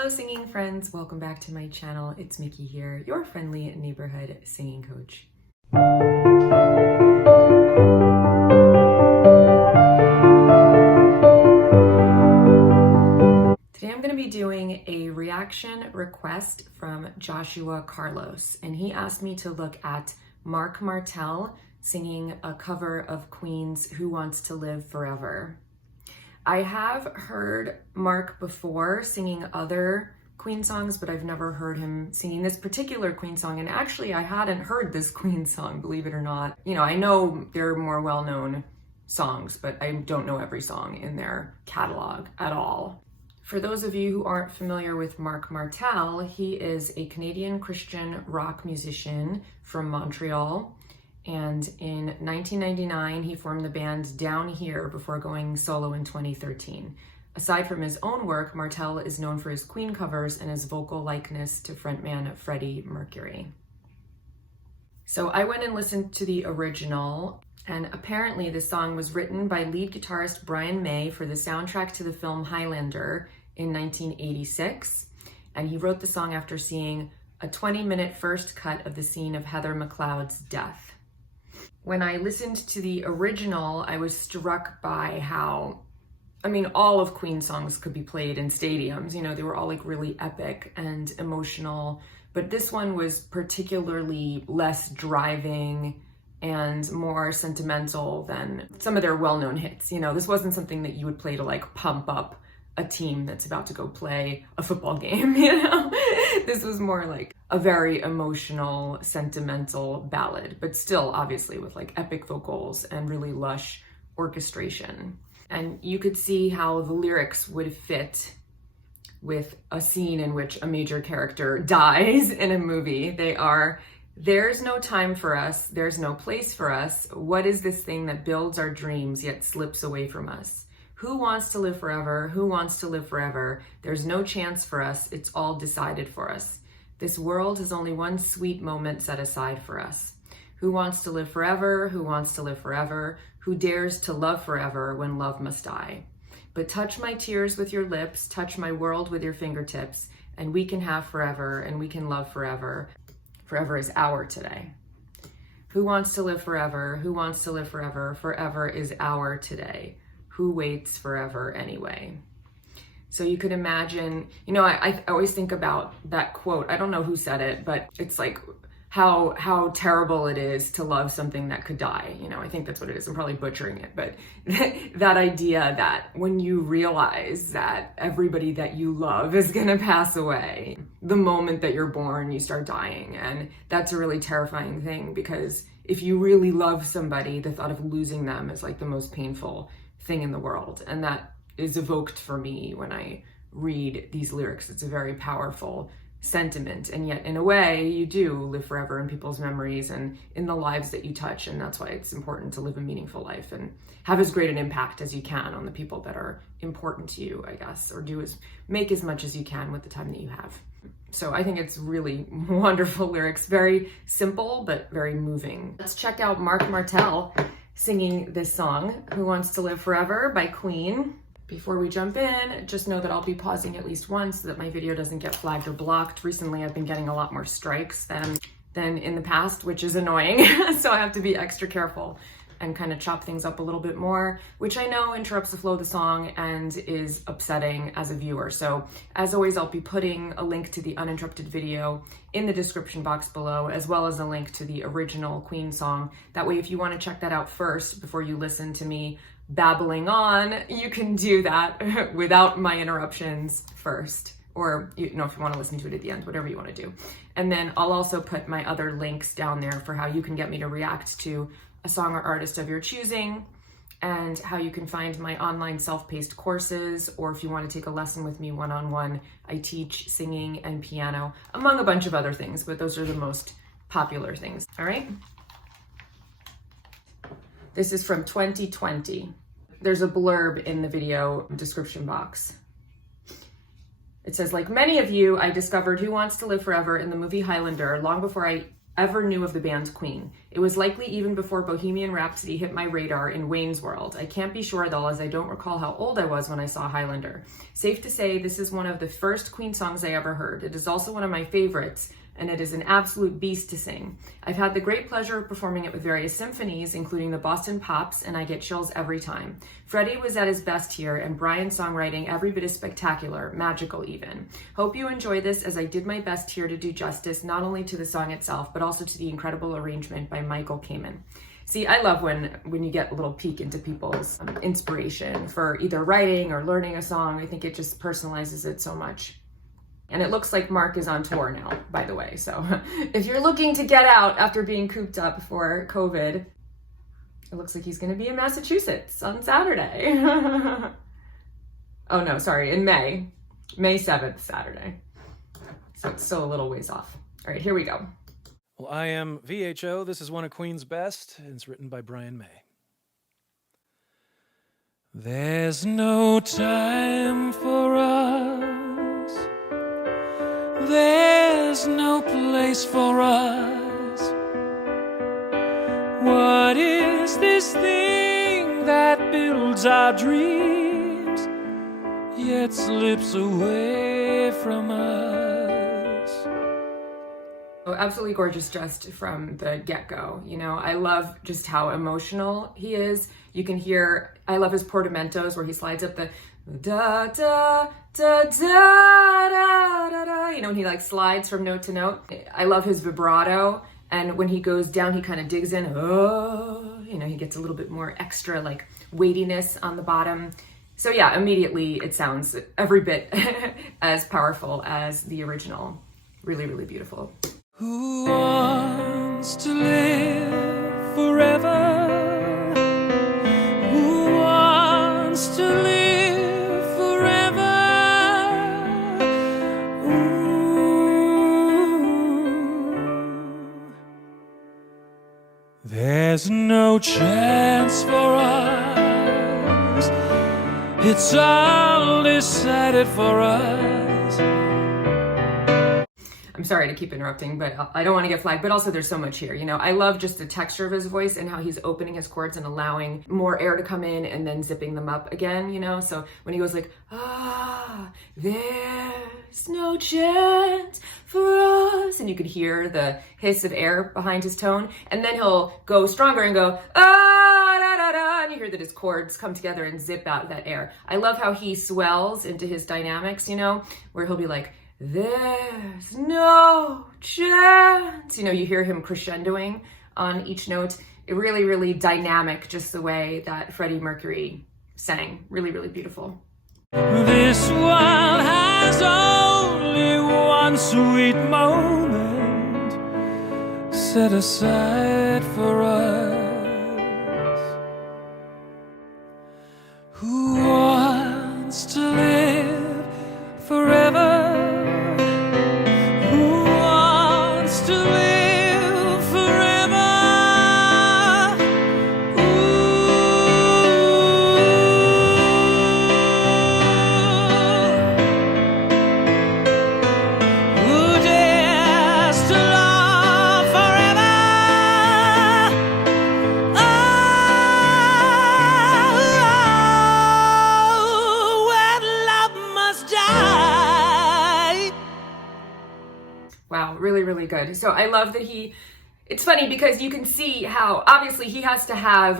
Hello singing friends, welcome back to my channel. It's Mickey here, your friendly neighborhood singing coach. Today I'm going to be doing a reaction request from Joshua Carlos, and he asked me to look at Marc Martel singing a cover of Queen's Who Wants to Live Forever. I have heard Marc before singing other Queen songs, but I've never heard him singing this particular Queen song. And actually, I hadn't heard this Queen song, believe it or not. You know, I know they're more well-known songs, but I don't know every song in their catalog at all. For those of you who aren't familiar with Marc Martel, he is a Canadian Christian rock musician from Montreal. And in 1999, he formed the band Down Here before going solo in 2013. Aside from his own work, Martel is known for his Queen covers and his vocal likeness to frontman Freddie Mercury. So I went and listened to the original, and apparently this song was written by lead guitarist Brian May for the soundtrack to the film Highlander in 1986. And he wrote the song after seeing a 20-minute first cut of the scene of Heather McLeod's death. When I listened to the original, I was struck by how, all of Queen songs could be played in stadiums. You know, they were all like really epic and emotional, but this one was particularly less driving and more sentimental than some of their well-known hits. You know, this wasn't something that you would play to like pump up a team that's about to go play a football game, you know? This was more like a very emotional, sentimental ballad, but still obviously with like epic vocals and really lush orchestration. And you could see how the lyrics would fit with a scene in which a major character dies in a movie. They are, "There's no time for us, there's no place for us. What is this thing that builds our dreams yet slips away from us? Who wants to live forever? Who wants to live forever? There's no chance for us. It's all decided for us. This world has only one sweet moment set aside for us. Who wants to live forever? Who wants to live forever? Who dares to love forever when love must die? But touch my tears with your lips, touch my world with your fingertips, and we can have forever, and we can love forever. Forever is our today. Who wants to live forever? Who wants to live forever? Forever is our today. Who waits forever anyway?" So you could imagine, you know, I always think about that quote. I don't know who said it, but it's like how terrible it is to love something that could die. You know, I think that's what it is. I'm probably butchering it, but that idea that when you realize that everybody that you love is gonna pass away, the moment that you're born, you start dying. And that's a really terrifying thing, because if you really love somebody, the thought of losing them is like the most painful thing in the world. And that is evoked for me when I read these lyrics. It's a very powerful sentiment, and yet in a way you do live forever in people's memories and in the lives that you touch. And that's why it's important to live a meaningful life and have as great an impact as you can on the people that are important to you, I guess, or make as much as you can with the time that you have. So I think it's really wonderful lyrics, very simple but very moving. Let's check out Marc Martel singing this song, Who Wants to Live Forever by Queen. Before we jump in, just know that I'll be pausing at least once so that my video doesn't get flagged or blocked. Recently, I've been getting a lot more strikes than in the past, which is annoying. So I have to be extra careful and kind of chop things up a little bit more, which I know interrupts the flow of the song and is upsetting as a viewer. So as always, I'll be putting a link to the Uninterrupted video in the description box below, as well as a link to the original Queen song. That way, if you want to check that out first before you listen to me babbling on, you can do that without my interruptions first. Or, you know, if you want to listen to it at the end, whatever you want to do. And then I'll also put my other links down there for how you can get me to react to a song or artist of your choosing, and how you can find my online self-paced courses, or if you want to take a lesson with me one-on-one, I teach singing and piano, among a bunch of other things, but those are the most popular things. All right? This is from 2020. There's a blurb in the video description box. It says, "Like many of you, I discovered Who Wants to Live Forever in the movie Highlander long before I ever knew of the band Queen. It was likely even before Bohemian Rhapsody hit my radar in Wayne's World. I can't be sure though, as I don't recall how old I was when I saw Highlander. Safe to say, this is one of the first Queen songs I ever heard. It is also one of my favorites, and it is an absolute beast to sing. I've had the great pleasure of performing it with various symphonies, including the Boston Pops, and I get chills every time. Freddie was at his best here, and Brian's songwriting every bit as spectacular, magical even. Hope you enjoy this, as I did my best here to do justice not only to the song itself, but also to the incredible arrangement by Michael Kamen. See, I love when you get a little peek into people's inspiration for either writing or learning a song. I think it just personalizes it so much. And it looks like Marc is on tour now, by the way. So if you're looking to get out after being cooped up for COVID, it looks like he's going to be in Massachusetts on Saturday. Oh no, sorry, in May 7th, Saturday. So it's still a little ways off. All right, here we go. Well, I am VHO. This is one of Queen's best, and it's written by Brian May. There's no time for us. There's no place for us. What is this thing that builds our dreams, yet slips away from us? Oh, absolutely gorgeous just from the get-go. You know, I love just how emotional he is. You can hear, I love his portamentos where he slides up the da da da da da da da, you know, when he like slides from note to note. I love his vibrato, and when he goes down he kind of digs in, oh, you know, he gets a little bit more extra like weightiness on the bottom. So yeah, immediately it sounds every bit as powerful as the original. Really, really beautiful. Who wants to live forever? Who wants to live forever? Ooh. There's no chance for us. It's all decided for us. I'm sorry to keep interrupting, but I don't want to get flagged, but also there's so much here. You know, I love just the texture of his voice and how he's opening his chords and allowing more air to come in and then zipping them up again, you know? So when he goes like, there's no chance for us, and you could hear the hiss of air behind his tone, and then he'll go stronger and go, da, da, da, and you hear that his chords come together and zip out that air. I love how he swells into his dynamics, you know, where he'll be like, there's no chance. You know, you hear him crescendoing on each note. It really, really dynamic, just the way that Freddie Mercury sang. Really, really beautiful. This world has only one sweet moment set aside for us. Who wants to live forever? Wow, really, really good. So I love that it's funny because you can see how obviously he has to have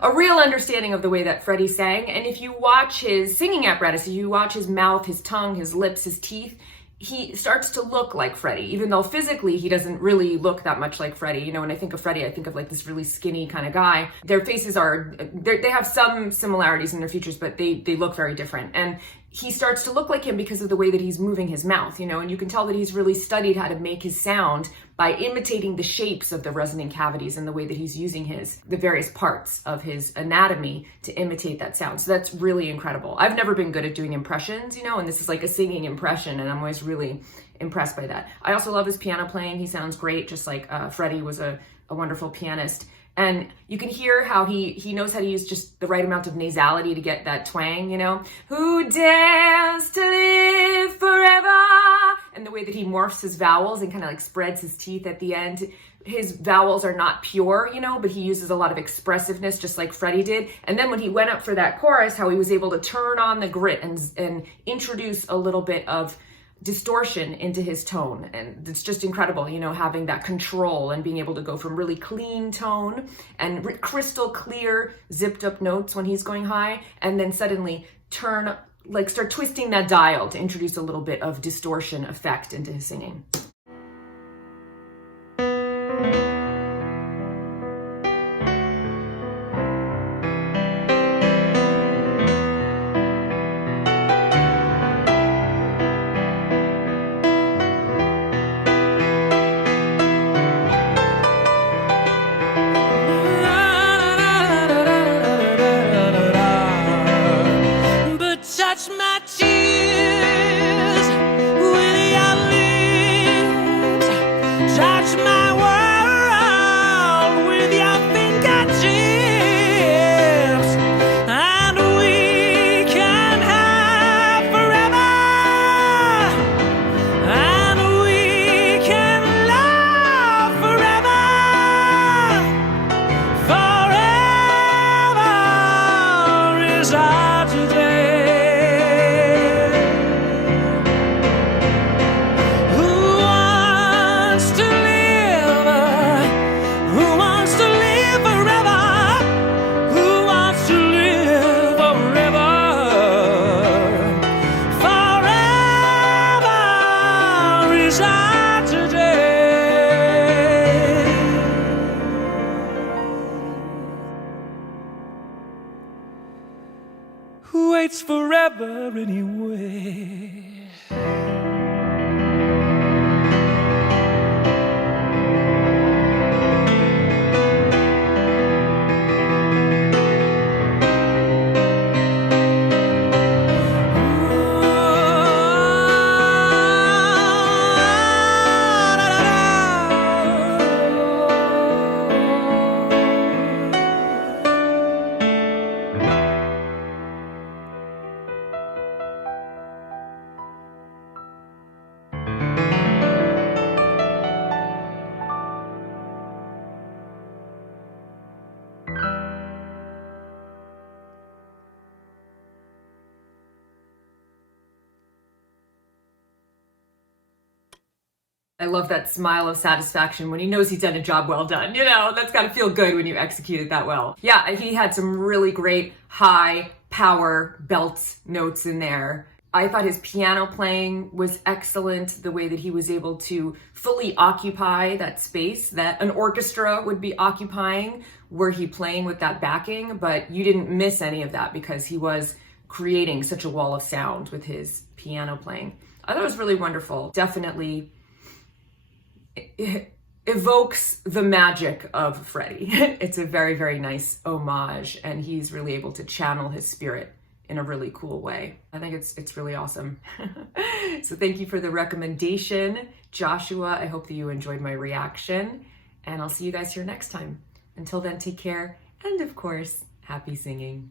a real understanding of the way that Freddie sang. And if you watch his singing apparatus, if you watch his mouth, his tongue, his lips, his teeth, he starts to look like Freddie, even though physically he doesn't really look that much like Freddie. You know, when I think of Freddie, I think of like this really skinny kind of guy. Their faces they have some similarities in their features, but they look very different. And he starts to look like him because of the way that he's moving his mouth, you know, and you can tell that he's really studied how to make his sound by imitating the shapes of the resonant cavities and the way that he's using the various parts of his anatomy to imitate that sound. So that's really incredible. I've never been good at doing impressions, you know, and this is like a singing impression, and I'm always really impressed by that. I also love his piano playing. He sounds great, just like Freddie was a wonderful pianist. And you can hear how he knows how to use just the right amount of nasality to get that twang, you know? Who dares to live forever? And the way way that he morphs his vowels and kind of like spreads his teeth at the end. His vowels are not pure, you know, but he uses a lot of expressiveness just like Freddie did. And then when he went up for that chorus, how he was able to turn on the grit and introduce a little bit of distortion into his tone. And it's just incredible, you know, having that control and being able to go from really clean tone and crystal clear zipped up notes when he's going high, and then suddenly start twisting that dial to introduce a little bit of distortion effect into his singing. Touch my tears with your lips. Touch my world with your fingertips. And we can have forever. And we can love forever. Forever is our today. Who waits forever anyway? I love that smile of satisfaction when he knows he's done a job well done. You know, that's got to feel good when you execute it that well. Yeah, he had some really great high power belt notes in there. I thought his piano playing was excellent, the way that he was able to fully occupy that space that an orchestra would be occupying were he playing with that backing, but you didn't miss any of that because he was creating such a wall of sound with his piano playing. I thought it was really wonderful. Definitely evokes the magic of Freddie. It's a very, very nice homage, and he's really able to channel his spirit in a really cool way. I think it's really awesome. So thank you for the recommendation, Joshua. I hope that you enjoyed my reaction, and I'll see you guys here next time. Until then, take care, and of course, happy singing.